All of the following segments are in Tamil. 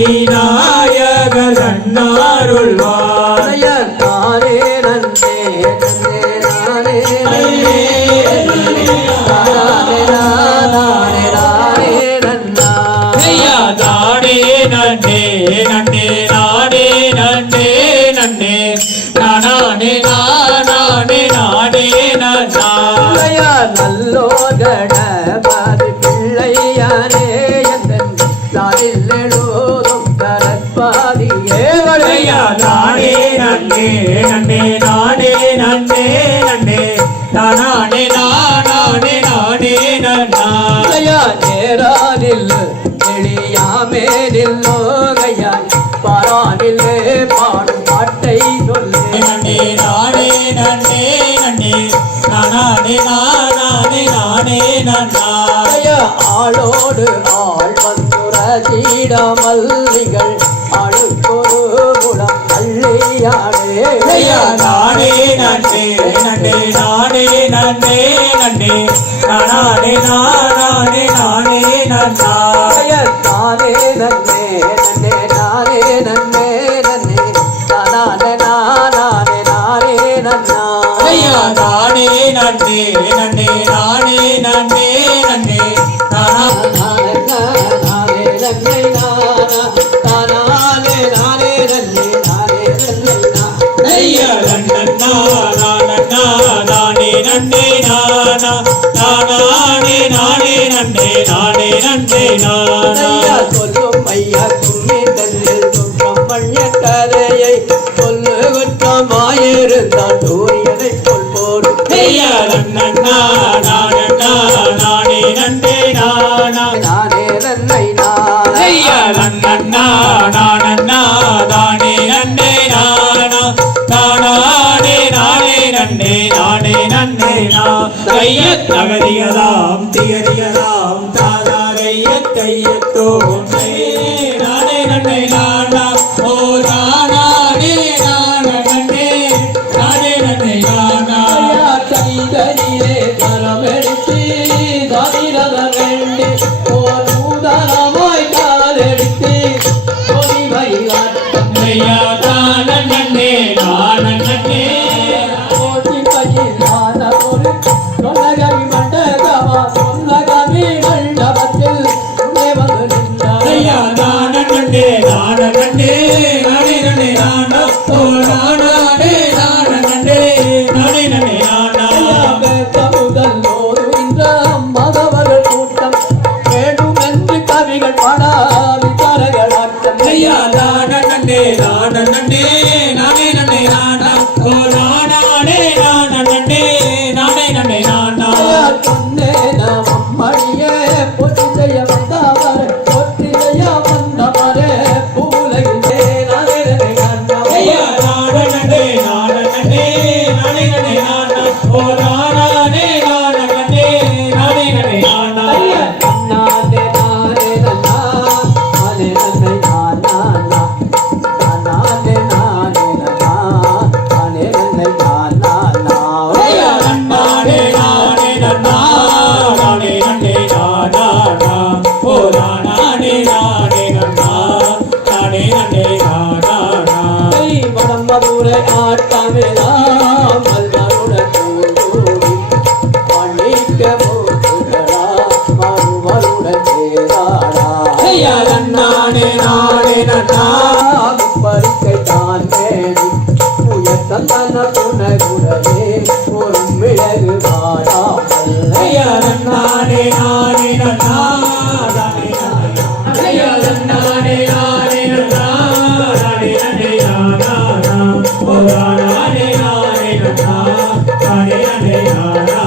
விநாயகர் கண்ணாருள்வார் நானே நன்னே நானே நன்னே நன்னே நானே நன்னே நன்னே நானே நானே நானே நன்னா நல்லோகட பாதி பிள்ளையானே எழுதும் தரப்பாதியே நானே நன்னே நன்னே நானே நன்னே நன்னே நானே நானே நானே நன்னா நேரானில் எளியாமே நில்லோகையா பாரானிலே பாடும் பாட்டை சொல்லு நன்னே நானே நன்னே நன்னே நானே நானே நானே நன்னா ஆளோடு ஆள் வந்துரசிடாமல்லிகள் அழுக்கொரு குளம் அள்ளியாடே நானே நன்னே நன்னே நானே நன்னே நன்னே நானே நானே நானே நன்னா நானே நன்னே நன்னே நானே நன்னே நன்னே நானே நானே நானே நன்னா நானே நன்னே நன்னே நானே நன்னே நன்னே நானே நானே நன்னே நானா தானானே நானே நன்னே நானே நன்னே ஐயா நன்னா நானா நானே நன்னே நானா நானே நானே நன்னே நானே நன்னே நானா சொல்லும் ஐயா தும்மி தன்னில் துக்கம் மண்ண கதையை சொல்லு குற்றமாயிருந்தால் சூரியனை கொள் போடும் ஐயா நன்னா நானே நன்னே நானா நானே நன்னை நானா ஐயா நன்னா நானே நன்னே நானா நானே நன்னே நானே நன்னே கைய தகதியதாம் திகதியதாம் தாதாரைய கையத்தோ நானே நன்னே நானா ஓ நானே நன்னே நானே நன்னே நானா கைதனிலே கரமெடுத்து தாதிரத வேண்டி ஓர் நூதனமாய் காலெடுத்து பொலிவை ஐயா தான நன்னே நன்னே ஓட்டி பயிலான ஒரு சொன்னகவி மண்டகமா சொன்னகவி மண்டபத்தில் உள்ளே வந்து நின்றார் ஐயா தான நன்னே நானே நன்னே நானா ஓ நானே நன்னே நானே நானா முதல் ஓதுகின்ற மதவர்கள் கூட்டம் வேண்டுமென்று கவிகள் படாது கரகளாட்டம் ஐயா தான நன்னே நானே நன்னே நானா ஓ நானே நன்னே நானே நானா சொன்னே நாம் அம்மணியே பொற்றி செய்ய வந்தவரே பொற்றி செய்ய வந்தவரே பூலையிலே நானே ஐயா தான நன்னே நானே நானா ஓ நானே நன்னே நானே நானா நானே நானே நன்னா நானே நன்னை நானா நானே நானே நன்னா நானே நன்னை நானா ஐயா நானே நன்னா நானே நன்னே நானா ஓ நானே நன்னா நானே நன்னே நானா வடம்பூரை ஆட்டமெல்லாம் மல்மருடன் கூடி மன்னிக்க போதுகளா மறுமருடன் சேராடா ஐயா நானே நன்னா பறிக்கை தான் மேடி உயர்த்தந்தன துணகுடனே ஒரு மிளகு வாடாமல் ஐயா நானே நன்னா ஐயா நானே நன்னா நானே நானா ஓ நானே நன்னா நானே நானா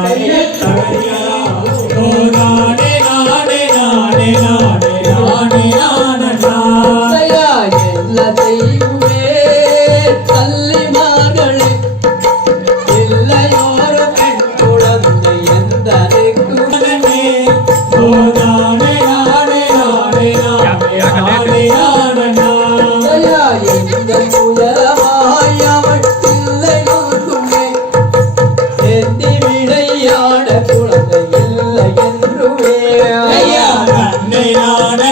கைய தகதியா ஓ நானே நானா எல்லா தெய்வமே தள்ளி மகளே இல்லையோரு பெண் குழந்தை எந்த ஓ நானே இந்த துயரமாய் அவள் இல்லை நோக்குமே எந்தி விளையாட குழந்தை இல்லை என்றுமே ஐயா நன்னே நானே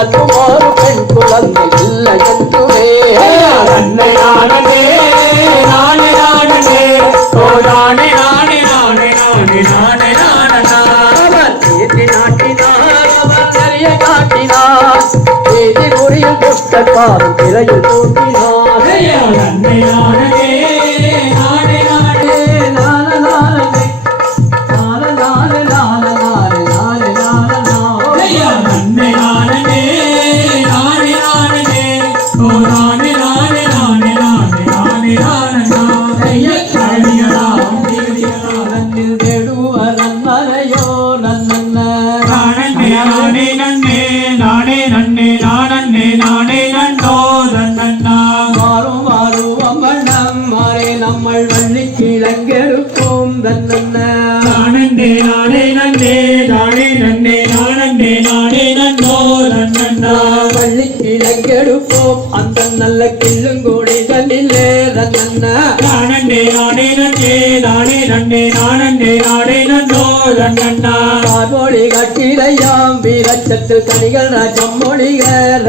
வளர்க்கும் ஒரு பெண் குழந்தை இல்லை என்றுமே நன்னை நானே நானே நானே ஓ நானே நானே நானே நானே நானே நானா அவர் ஏற்றி நாட்டினார் அவர் நிறைய காட்டினார் ஏதி முறையில் துஷ்டர் பாரும் திரையில் தோன்றினார் நன்னை நானே நானே நானே நன்னை நானே நானே நானே ஓ நானே நானே நானே நானே நானே நானா நானே நன்னே நானே நன்னே நானே நானே நன்னோ தன்னன்னா നമ്മൾ വള്ളിക്കിഴങ്ങെടുക്കും நானே நானே நன்னே நானே நன்னே நானே நானே நன்னோ தன்னன்னா വള്ളിക്കിഴങ്ങെടുക്കും அந்த நல்ல கிள்ளும் கூடி தண்ணிலே நானே நானே நன்னே நானே நன்னே நானே நானே நன்னோ தன்னன்னா மொழி கட்டிடையாம் வீரச்சத்தில் கனிகள் ராஜமொழிகள்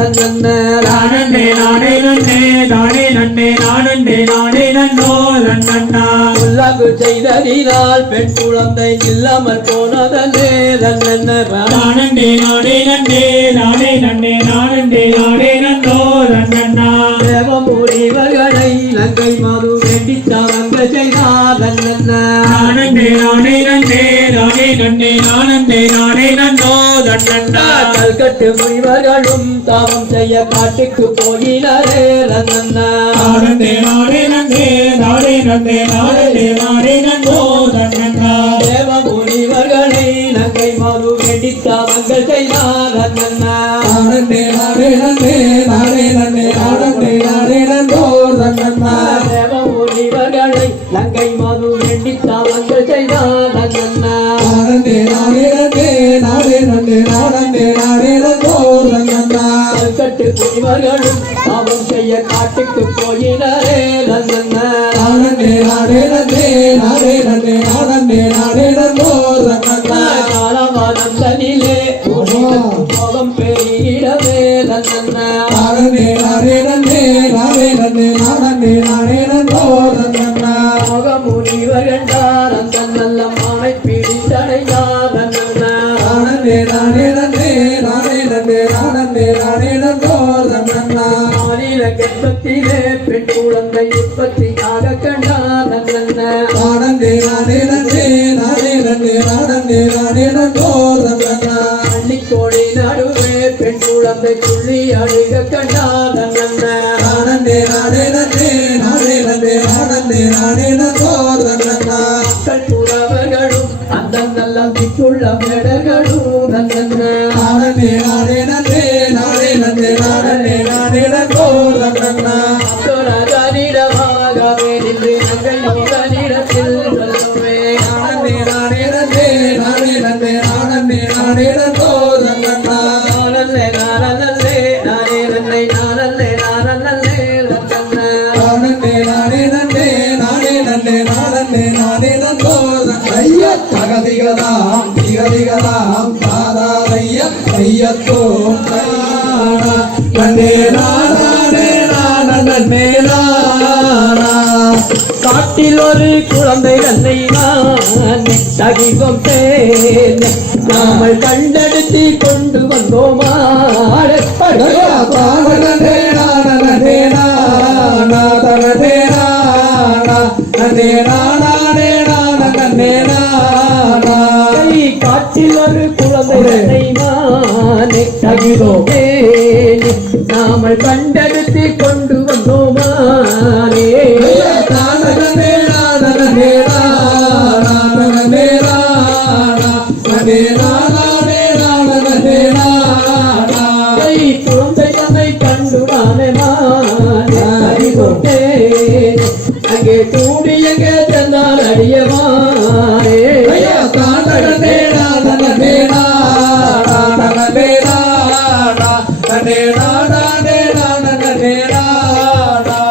நானே நானே நன்னே நானே நன்னே நானே நானே நன்னோ தன்னன்னா உள்ளகு செய்ததினால் பெண் குழந்தை இல்லாமல் போனதல்லே நானே நானே நன்னே நானே நன்னே நானே நானே நன்னோ தன்னன்னா தேவமுனிவர்களை லங்கை மது வேண்டித்தாங்க செய்தார் நானே நானே நன்னே நானே நன்னே நானே நானே நன்னோ தன்னன்னா கல்கட்டு முனிவர்களும் தாவம் செய்ய காட்டுக்கு போயினரே நானே நானே நன்னே நானே நன்னே நானே நானே நன்னோ தன்னன்னா தேவமுனிவர்களை லங்கை மது வேண்டித்தாங்க செய்தார் நானே நானே நன்னே நானே நன்னே நானே நானே நன்னோ தன்னன்னா தேவமுனிவர்களை லங்கை மது வேண்டித்தாங்க செய்தார் நானே நானே நன்னே நானே நன்னே நானே நானே நன்னோ தன்னன்னா கல்கட்டு முனிவர்களும் தாவம் செய்ய காட்டுக்கு போயினரே நானே நானே நன்னே நானே நன்னே நானே நானே நன்னோ தன்னன்னா காலவானந்தனிலே மோகம் பெரியிடவே நானே நானே நன்னே நானே நன்னே நானே நானே நன்னோ தன்னன்னா முனிவர்களார் அந்த நல்ல மானை பிடித்தடையார் நானே நானே நன்னே நானே நன்னே நானே நானே நன்னோ தன்னன்னா மாநில கர்ப்பத்திலே பெண் குழந்தை உற்பத்தியாக கண்டார் நானே நானே நன்னே நானே நன்னே நானே நானே நன்னோ தன்னன்னா பள்ளிக்கோடி நடுவே பெண் குழந்தை துள்ளி அழுக கண்டார் நானே நானே நன்னே நானே நன்னே நானே நானே நன்னோ தன்னன்னா மக்கள் புறவர்களும் அந்த நல்ல திக்குள்ள மேடர்களும் நானே நானே நன்னே நானே நன்னே நானே நானே நன்னோ தன்னன்னா ராஜானிடமாகவே நின்று நங்கள் ஈரனிடத்தில் சொல்லுவேன் நானே நானே நன்னே நானே நன்னே நானே நானே நன்னோ தன்னன்னா நானல்லே நானல்லே நானே நன்னை நானல்லே நானல்லே நானே நானே நன்னே நானே நன்னே நானே நானே நன்னோ ஐயா தகதிகதாம் திகதிகதாம் தாதாரைய ஐயத்தோம் தானா நன்னே நானே நன்னே நானா காட்டில் ஒரு குழந்தை நன்னை தகிவம் தேன் நாமல் கண்டெடுத்து கொண்டு வந்தோமா தானே நானே நானா தனே நானா நன்னே நானே நானே நானா காட்டில் ஒரு குழந்தை நன்னை தகிவோமே நாமல் கண்டெடுத்து கொண்டு வந்தோமானே தானே நானே நானே நானே நானே நானே நானா குழந்தை தன்னை கண்டு நானே அங்கே கூடி எங்கே சென்றால் அடியவானே தானே நானே நானே நானே நானே நானா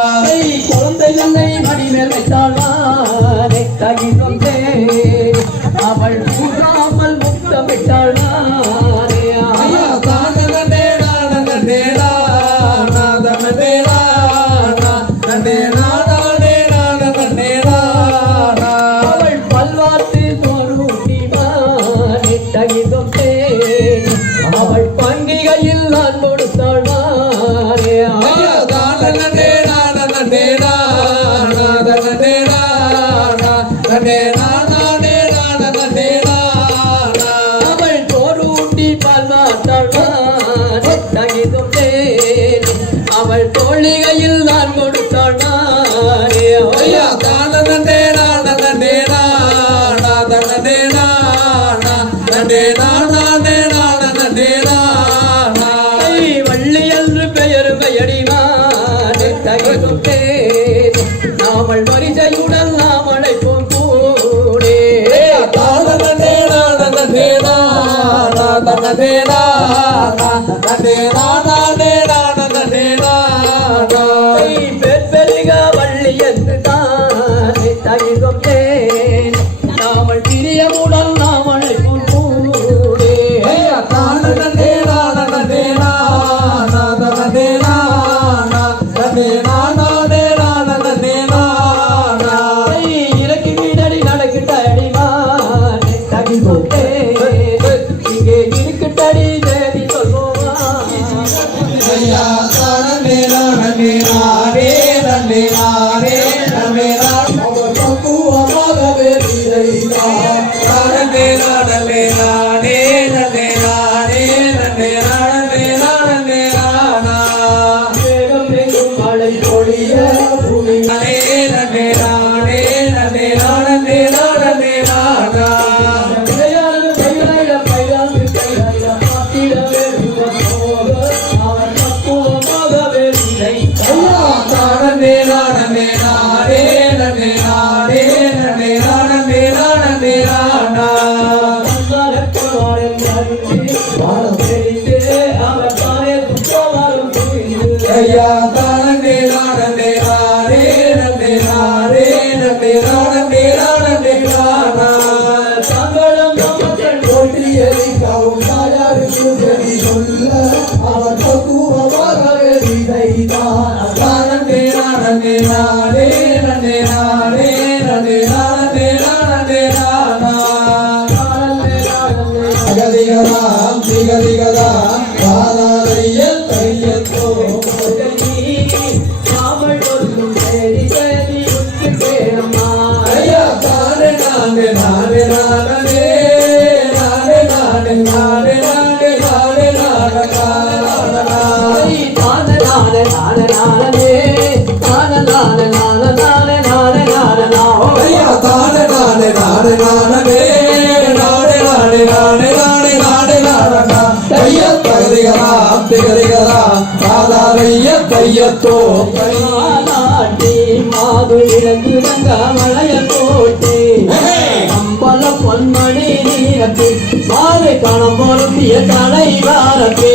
குழந்தை தன்னை மடிமேல் வைத்தாளானே தகிதொந்தே அவள் கூறாமல் முத்தமிட்டாளானே தானே நானே அவள் தோழிகையில் நான் கொடுத்தாள் நானே ஐயா தானே நானே நானா தனே நானா நே நானே நானே நானா வள்ளி என்று பெயர் பெயடினான் தகிர்ந்தேன் நாமல் வரிசையுடன் நாம் அழைப்போம் கூடே தானே நானே நானா தனே நானா நே நானே நானே நானா பெருக வள்ளி என்று தான் தகிர்ந்தேன் நாமல் பிரியமுடன் நாம் அழைப்போம் கூடே தானே நானே நானா தனே நானா நே நானே நானே நானா இறக்கி வீடடி நடக்கிட்டடிமான் தகிர்ந்தேன் இங்கே இருக்கட்டடி தேதி சொல்லுவா ஐயா தானே நானே நானே நன்னே நானே நமே நாகவே தானே நானே நானே நன்னே நானே நன்னே நானே நானே நானா வேகம் எங்கும் மழை பொழிய பூமி நானே நன்னே நானே நன்னே நானே நானே நானா கையாளு கையாள கையாளு கையாள மாத்திடவே போக அவன் பக்குவமாகவே இல்லை ஐயா தானே நானே நானே நன்னே நானே நன்னே நானே நானே நானா ஐயா தானே நானே நானே நன்னே நானே நன்னே நானே நானே நானா போட்டியலிக்கவும் தாயாருக்கு சரி சொல்ல அவர் பக்குவமாகவே விதைத்தான் தானே நானே நானே நன்னே நானே நன்னே நானே நானே நானா திகதிகதாம் திகதிகதாம் பாதாதைய தையத்தோ ஐயா தானே நானே நானே நானே நானே நானே நானே நானே நானே ஐயா தானே நானே நானே நானே நானே நானே நானே நானே நானே நானா ஐயா தகதிகதாம் திகதிகதாம் பாதாதைய தையத்தோ மாது இழந்து மலையல் போட்டே அம்பல பொன்மணி நீரத்தே மாலை கணம் பொருந்திய தலைவாரத்தே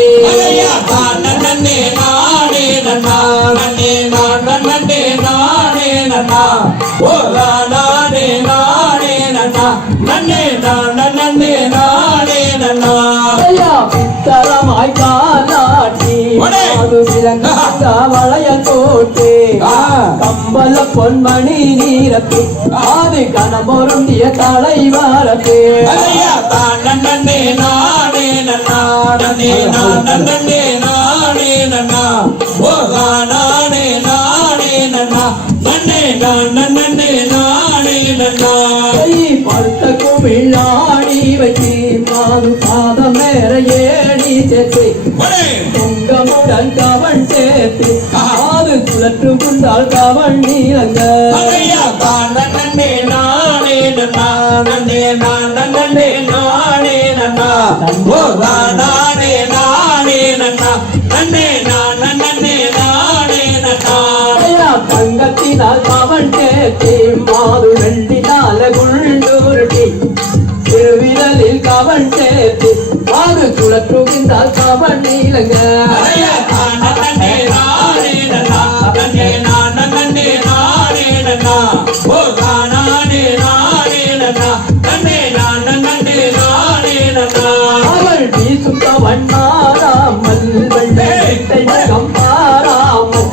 நன்னே நானே நன்னா நன்னே நானே நானே நன்னா ஓலா நானே நானே நன்னா நன்னே நானே நானே நன்னா தரமாய் காலாட்டி மாது இழந்த மலையல் போட்டே கம்பல பொன்மணி நீரத்தே மாது கணம் பொருந்திய தலைவாரத்தே நன்னே நானே நன்னா நன்னே நானே நானே நன்னா ஓலா நானே நானே நன்னா நன்னே நானே நானே நன்னா படுத்த குமிழாடி வச்சு மாது பாதம் மேற ஏடி சேர்த்து பொங்கமுடன் கவன் சேர்த்து மாது சுழற்று குந்தால் கவன் நீரங்க நன்னே நானே நன்னா நன்னே நானே நானே நன்னா ஓலா நானே நானே நன்னா நன்னே நானே நானே நன்னா தங்கத்தினால் கவன் சேர்த்து மாது வெண்டினால குண்டூருட்டி திருவிரலில் கவன் சேர்த்து மாது சுழற்றுகின்றால் கவன் நீலங்க நன்னே நானே நன்னா நன்னே நானே நானே நன்னா ஓலா நானே நானே நன்னா நன்னே நானே நானே நன்னா அவள் வீசும் கவன் மாறாமல் வெள்ளை கம்பாராமல்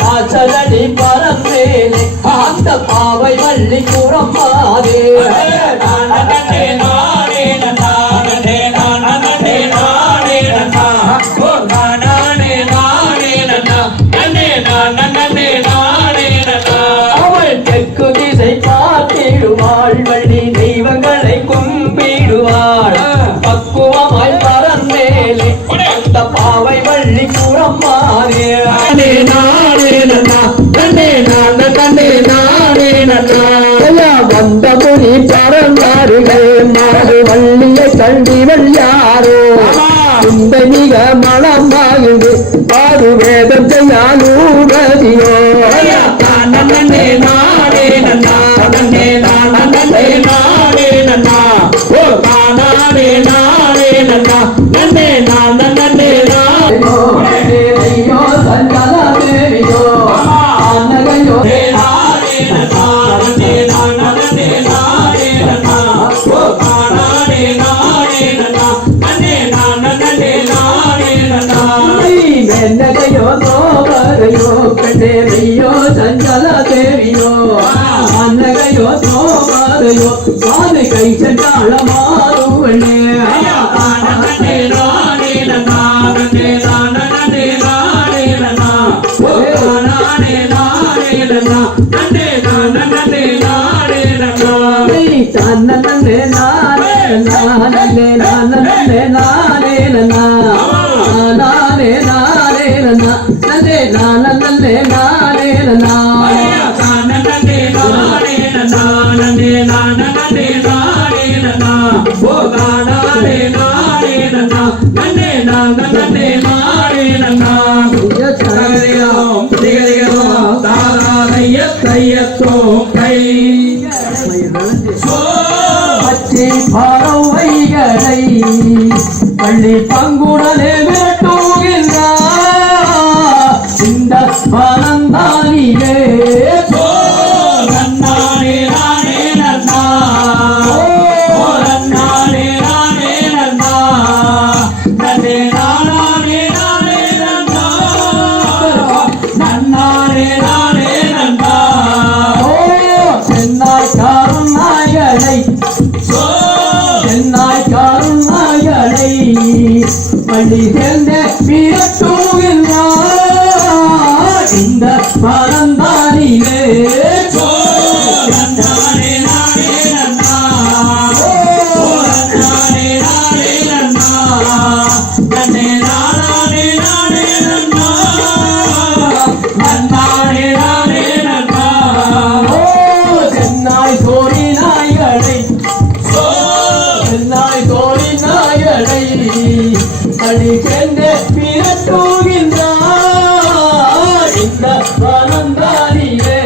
காய்ச்சலடி பரந்தேனே அந்த பாவை வள்ளி குரம்மாதே நன்னே நானே நன்னா நன்னே நானே நானே நன்னா ஓலா நானே நானே நன்னா நன்னே நானே நானே நன்னா அவள் தெற்கு திசை பார்த்திடுவாள் வள்ளி தெய்வங்களை கும்பிடுவாள் பக்குவமாய் பரந்தேலே அந்த பாவை வள்ளி குரம்மாதே மாறந்தாருகே மாறு வள்ளியை கண்டிவள் யாரோ இந்த மிக மனமாகுது பாரு வேதத்தை யானூரதியோ நன்னே நாடே நன்னா நன்னே நாடே நாடே நன்னா ஓ நாடே நாடே நன்னா நன்னே நன்னே நாடே ஐயோ சஞ்சல தேவியோ அன்னகையோ நாடே நன்னா நன்னே நாடே நாடே நன்னா ஓ நாடே நாடே நன்னா நன்னே நாடே நன்னா என்னகையோ தோவரையோ கண்டேரையோ சஞ்சல தேவியோ அன்னகையோ தோவரையோ வானை கை சென்றாள மாறுவனே நன்னே நாடே நன்னா நன்னே நாடே நன்னா ஓ நாடே நாடே நன்னா நன்னே நாடே நன்னா தன்னே நானே நானே நானே நானே நானே நானே நன்னே நானே நானே பச்சை பறவைகளை பள்ளி பங்குடனே விரட்டுகின்றார் இந்த பனந்தானிலே சென்னாய் கருணாயனை பள்ளி சேர்ந்த விரட்டுகின்றார் இந்த பரந்தானிலே சென்னாய் தோழி நாய்களை அடி சென்று விரட்டுகின்றார் இந்த பனந்தானிலே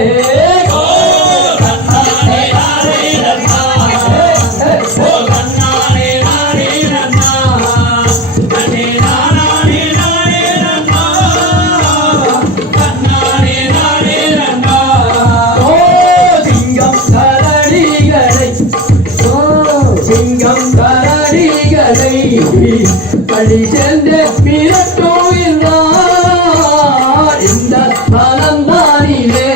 சிங்கம் கரடிகளை பள்ளி சென்று விரட்டுகின்றார் இந்த பனந்தானிலே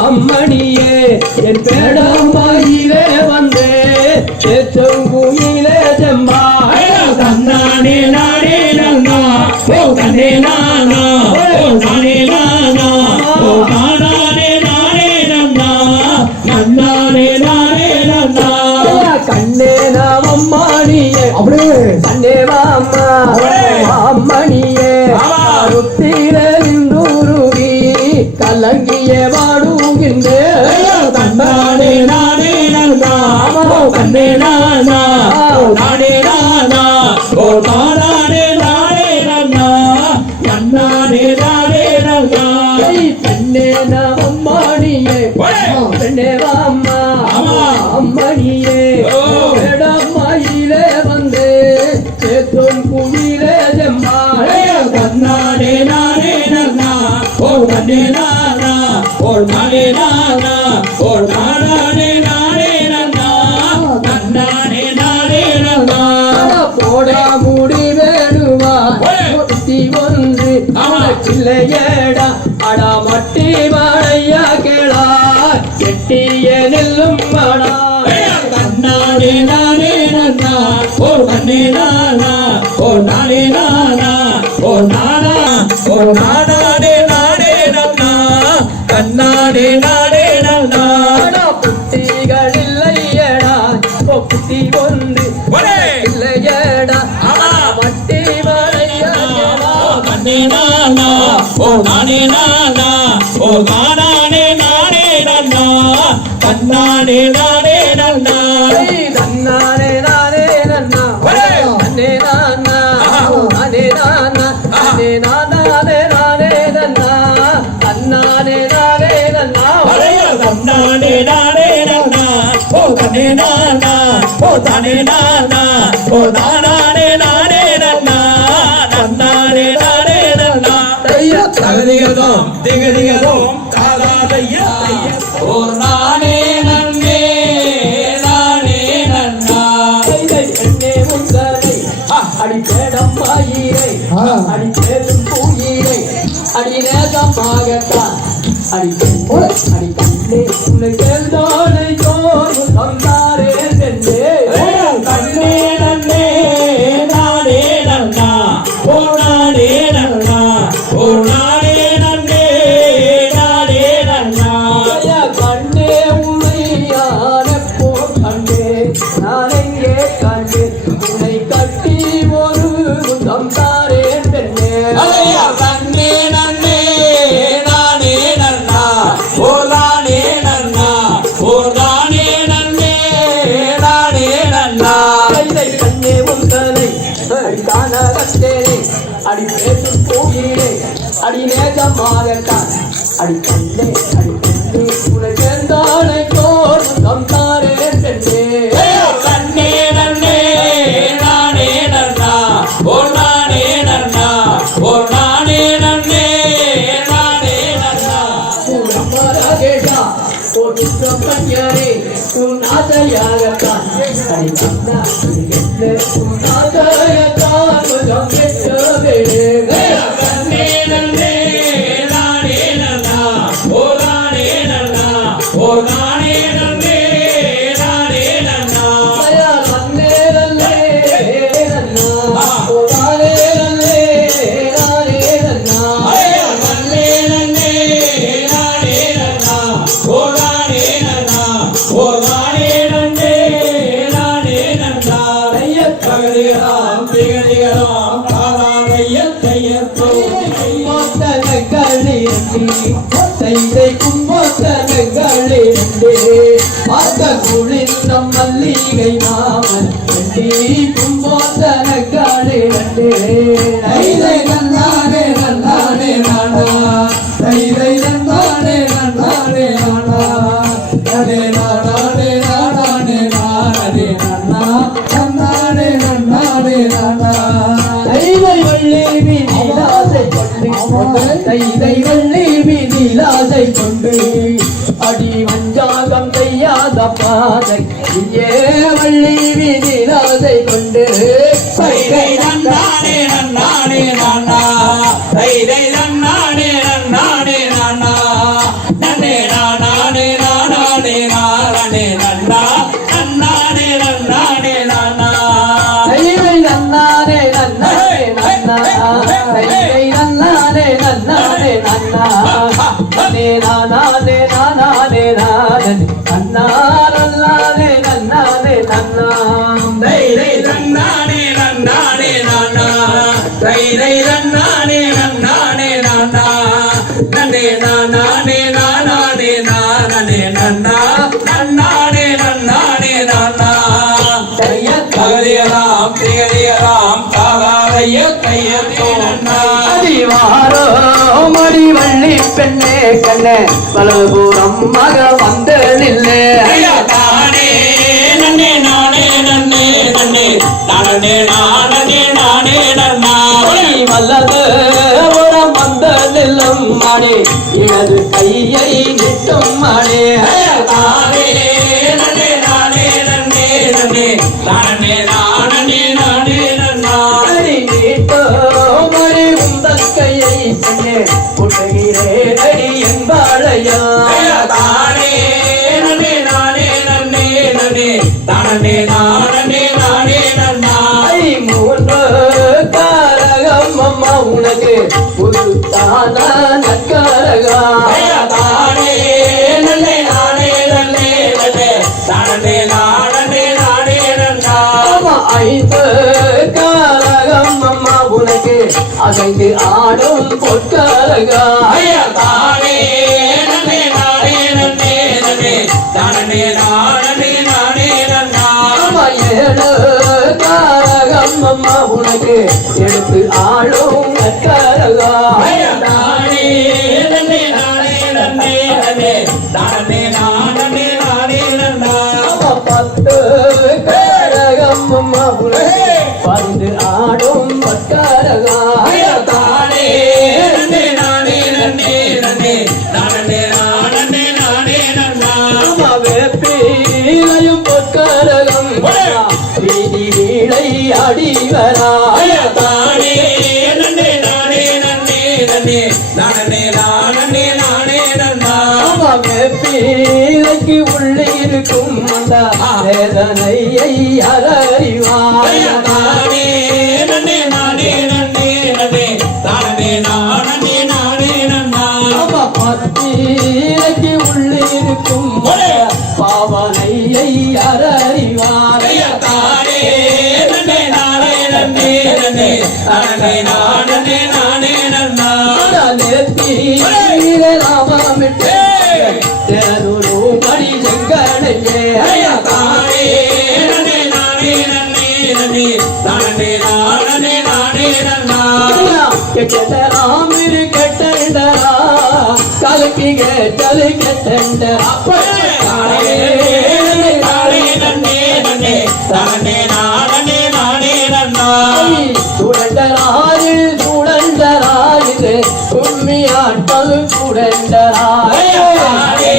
அம்மணியே என் பேடம்மாயிலே வந்தே செங்குயிலே செம்பா தன்னானே நானே நன்னா ஓ தன்னே நானா ஓ நானே நானா ஓ நானே நானே நன்னா நன்னானே நானே நன்னா கண்ணே நாமம்மாணியே அப்படியே கண்ணே மாமா அம்மணியே ருத்திரூருகி கலங்கிய வாடுகின்றே தன்னானே நானே நன்னா ஓ தன்னே நானா ஓ நானே நானா ஓ நானே நானே நன்னா நன்னானே நானே பெண்ணே வாம்மா அம்மணியே இடம்மாயிலே வந்து சேத்தும் குடியிலே செம்பாளே தன்னானே நானே நன்னா ஓ நன்னே நானா ஓ நானே நானா ஓ நானே நானே நன்னா தன்னானே நானே நன்னா போடா மூடி வேடுவா ஒருத்தி ஒன்று அவனுக்கில்லையேடா அடா மட்டி வாழையா கேளா எட்டிய நெல்லும் மடா தன்னானே நானே நன்னா ஓ நன்னே நானா ஓ நானே நானா ஓ நானா ஓ நானே நானே நன்னா தன்னானே நானே நன்னா புத்திகள் இல்லையடா புத்தி ஒன்று இல்லையடா மட்டி வாழையா நன்னே நானா ஓ நானே நானா ஓ நானே நானே நன்னா தன்னானே நானே நன்னா தன்னானே நானே நன்னா அனே நானா அனே நானா அனே நானே நானே நன்னா தன்னானே நானே நன்னா தன்னானே நானே நன்னா ஓ தனே நானா ஓ தனே நானா ஓ நானே நானே நன்னா தன்னானே நானே நன்னா தகதிகதோம் திகதிகதோம் தாதாதையா ஓ நானே நன்னே நானே நன்னா என்னே உங்களை அடி பேடம்மாயிரை அடி பேரும் பூயிரை அடி நேசமாகத்தான் அடி அடி கண்ணே உன்னை கேள்தோனை தோறும் தந்தாரே சென்றே கண்ணே நன்னே நானே நன்னா ஓ நானே நன்னா ஓ நானே நன்னே நானே நன்னா கண்ணே உன்னை யார் எப்போ கண்டே நான் எங்கே கண்டே உன்னை கட்டி ஒரு முத்தம் தாரே பெண்ணே கண்ணே நன்னே நானே நன்னா ஓ நானே நன்னா ஓ நானே நன்னே நானே நன்னா கண்ணே உங்களை அடி காண கண்டேனே அடி பேசும் போகிறே அடி நேசமாகத்தான் அடி கண்ணே உன்னை சேர்ந்தானை தோறும் தந்தாரே பெண்ணே கண்ணே நன்னே நானே நன்னா ஓ நானே நன்னா ஓ நானே நன்னே நானே நன்னா ராகேஷா ஒரு பிரபஞ்சரே உன் ஆசையாகத்தான் அடி கண்ணா உன் ஆசையத்தான் கொஞ்சம் கேட்கவே கண்ணே நன்னே நானே நன்னா ஓ நானே நன்னா ஓ நானே நன்னே நானே நன்னா கண்ணே நன்னே நானே நன்னா ஓ நானே நன்னா ஓ நானே நன்னே நானே நன்னா தகதிகதாம் திகதிகதாம் தாதாதைய தையத்தோ மல்லிகை மாமன் கும்போத்தனக்காடு நன்னானே நன்னானே நானா தைதை நன்னானே நன்னானே நானா நனே நானே நானே நானே நன்னா நன்னானே நன்னானே நானா தைதை வள்ளி வீதிலாசை கொண்டு தைதை வள்ளி வீதிலாசை கொண்டு அடி வஞ்சாகம் செய்யாத பாதை ஏ வள்ளி வீதிலாசை கொண்டு தைதை நன்னானே நன்னானே நானா தைதை நன்னானே நன்னானே நானா நனே நானே நானே நானே நன்னா நன்னானே நன்னானே நானா தைதை நன்னானே நன்னானே நன்னா தைதை நன்னானே நன்னானே நன்னா நே நானே நானே நானே நன்னா நல்லானே நன்னானே நன்னா தைதை நன்னானே நன்னானே நானா தைதை நன்னானே நன்னானே நானா நனே நானே நானே நானே நன்னா நன்னானே நன்னானே நானா தகதியலாம் திகதியலாம் தாதாதைய தையத்தோ நன்னா அடிவாரோ மடி வள்ளி பெண்ணே கண்ணே வலதுபுறம் மக வந்து நில்லே தானே நன்னே நானே நன்னே நன்னே நானே நானே நானே நன்னா வல்லது புறம் வந்து நில்லும் மணி இடது கையை நிட்டும் மணி தானே நன்னே நானே நன்னே நன்னே நானே நானே நானே நன்னா நீட்டோ மணி உந்தன் கையை பெண்ணே புட்டுகிறேன் அடி என்பாளையா தானே நன்னே நானே நன்னே நன்னே நானே நானே நானே நன்னா மூன்று காரகம் அம்மா உனக்கு புதுத்தான நற்காரகா தானே நன்னே நானே நன்னே நன்னே நானே நானே நானே நன்னா ஐந்து காரகம் அம்மா உனக்கு அகைந்து ஆடும் பொற்காரகா தானே நன்னே நானே நன்னே நன்னே நானே நானே நானே நன்னா ஏழு காரகம் அம்மா உனக்கு எடுத்து ஆடும் நற்காரகா தானே நன்னே நானே நன்னே நன்னே நானே நானே நானே நன்னா பத்து காரகம் அம்மா உனக்கு பந்து ஆடும் பற்காரகா தானே நன்னே நானே நன்னே நன்னே நானே நானே நானே நன்னா வேப்பையும் பொற்காரகம் வீதி வீழை அடிவரா தானே நன்னே நானே நன்னே நன்னே நானே நானே நானே நன்னா வேப்பிலைக்கு உள்ளே இருக்கும் அந்த வேதனையை அறிவாய் தானே நன்னே நானே நன்னே நன்னே நானே நானே நானே நன்னா பத்திரைக்கு உள்ளே இருக்கும் பாவனையை அறிவாய் தானே நன்னே நானே நன்னே நன்னே நானே நானே நானே நன்னா ராமமிட்டு மணி செங்கனையே தானே நன்னே நானே நன்னே நன்னே நானே நானே நானே நன்னா ராமிரு கெட்டண்டரா கலக்கி கேட்டது கெட்டண்டரா தானே நானே நன்னே நன்னே நானே நானே நானே நன்னா சுடண்டராது சுடண்டராது கும்மியாட்டல் சுடண்டராய் தானே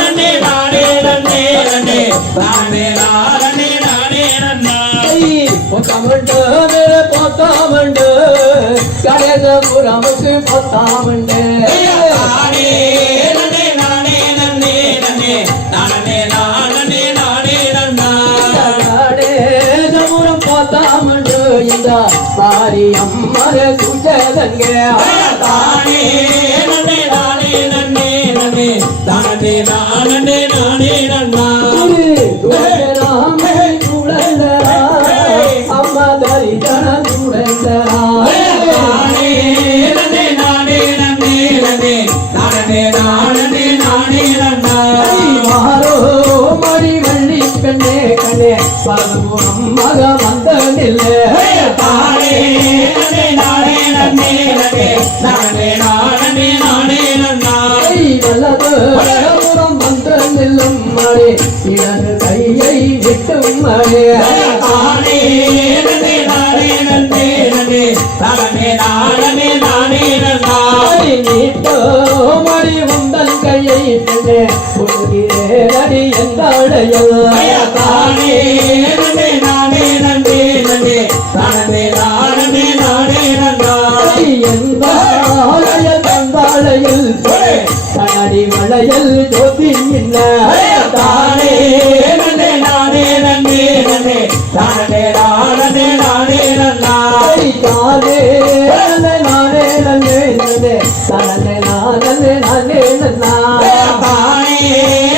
நன்னே நானே நன்னே நன்னே நானே நானே நானே நன்னா பொத்தாமண்டு பொத்தாமண்டு கரகபுரமுக்கு பொத்தாமண்டு தானே நன்னே நானே நன்னே நன்னே நானே நானே நானே நன்னா கரகபுரம் பொத்தாமண்டு இந்த மாரியம்மர சுஜலங்க தானே நன்னே நானே நன்னே நன்னே நானே நானே நானே நன்னா ராமே சுடண்டரா அம்மா தரிசன சுடண்டரா தானே நன்னே நானே நன்னே நன்னே நானே நானே நானே நன்னா மாறோ மணி வள்ளி கண்ணே கண்ணே பலபுரம் மக வந்த நில்லே தானே நன்னே நானே நன்னே நன்னே நானே நானே நானே நன்னா வல்லது பலபுரம் வந்த நில்லும் மழை இடது கையை விட்டும் மழை தானே நன்னே நானே நன்னே நன்னே நானே நானே நானே நன்னா நீட்டோ மணி உந்தன் கையை பெண்ணே உருகிறேனடி எந்தாழையல் தானே நன்னே நானே நன்னே நன்னே நானே நானே நானே நன்னா எந்தாழையல் தந்தாழையில் கனடி மலையில் ஜோதி தானே நன்னே நானே நன்னே நன்னே நானே நானே நானே நன்னா தானே நானே நன்னே நன்னே தானே நானே நானே நன்னா தானே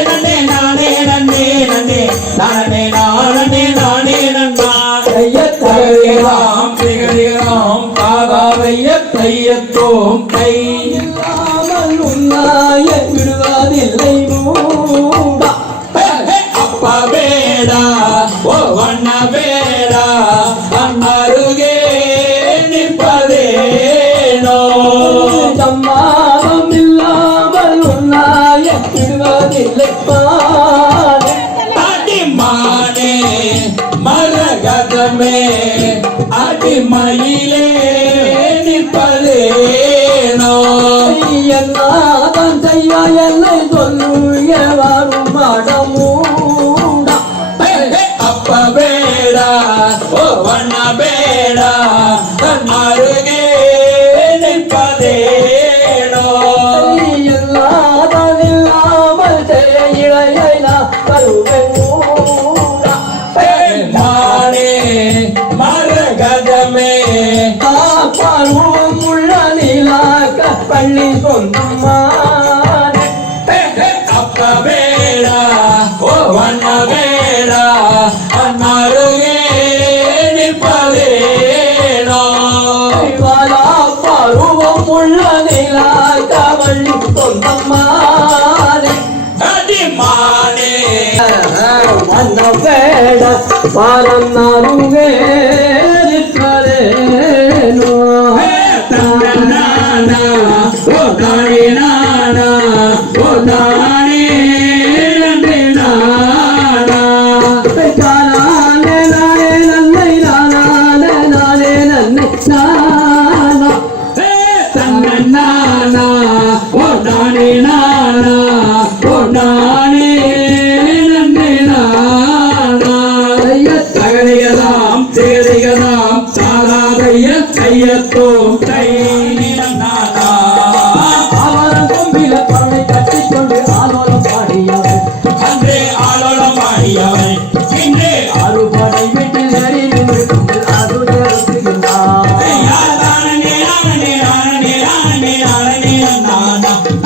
நன்னே நானே நன்னே நன்னே நானே நானே நானே நன்னா கையத்தரையாம் திகழாம் காதாவைய கையத்தோம் கை இல்லாமல் உன்னாய விடுவதில்லை மூடா அப்பா வேடா ஓ வண்ண வேடா அன்னருகே நிற்பதேனோ சம்மா கஜமே அடிமையிலே நிற்பதேனோ எல்லாதான் செய்ய என்னை சொல்லுய வரும் மடமூடா அப்ப வேடா ஓ வண்ண வேடா தன் அருகே நிற்பதேனோ எல்லாதான் இல்லாமல் செய்ய வருவேன் மூடா மானே மரகதமே பருவம் உள்ள நிலாக்க பள்ளி சொந்தமான அப்ப வேடா ஓ வண்ண வேடா அன்னருகே நிற்பதேனோ பருவம் உள்ள நிலாக்க பள்ளி சொந்தமான அடிமானே வண்ண வேட பரந்தருகே நிற்பதேனோ தன்னநானா ஓ தானே நானா ஓ தானே நன்றி நானா நானே நானே நன்னை நானே நானே நன்னை நானா தன்னநானா ஓ தானே நானா ஓ தானே நன்றி நானா தகதிகதாம் தேதிகதாம் சாதாதைய கையத்தோம் கை நானா அவரன் கொம்பில பறவை கட்டிக்கொண்டு ஆலோலம் பாடியவன் அன்றே ஆளோளம் ஆடியவன் இன்றே அறுபடை வீட்டில் ஏறி நின்று கொண்டு அது தேர்த்துகின்றான் யாதானே நானே நானே நானே நானே நானா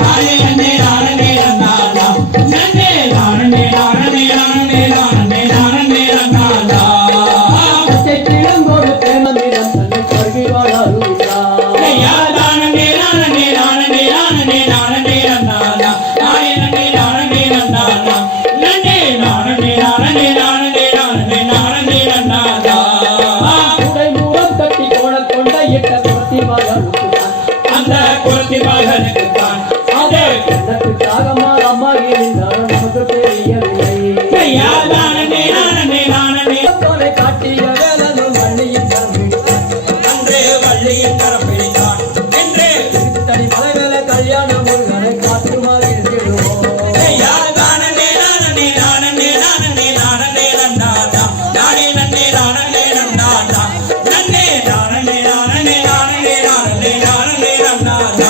நானே நானே நானே நானா நன்னே நானே நானே நானே நானே நானே நானா கிளம்போடு தேமந்திரம் தன்னை கருவி வாழாருகிறான் யாதானே நானே நானே நானே நானே நானா நானே நானே நானே நானா நன்னே நானே நானே நானே நானே நானே நானா உடை மூலம் கட்டி கோணல் கொண்ட இட்ட குரத்தி வாழாருகிறான் அந்த குலத்தி மகனுக்குத்தான் அதே எண்ணத்துக்காக மாறமாகி நின்றார் நமக்கு தெரியவில்லை யாதானே நானே நானே தோலை காட்டிய வேலனும் வள்ளியின் கரம்பிடித்தான் அன்றே வள்ளியின் கரம் பிடித்தான் என்றே தனி மலைவேல கல்யாண முருகனை காட்டுமாறு இருக்கிறோம் யாதானே நானே நானே நானே நானே நானா நானே நானே நானே நானா நன்னே நானே நானே நானே நானே நானே நானா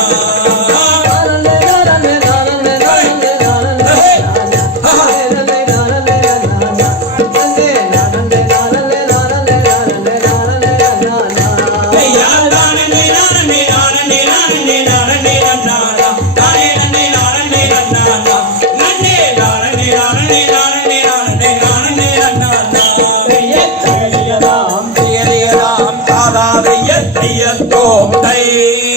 தை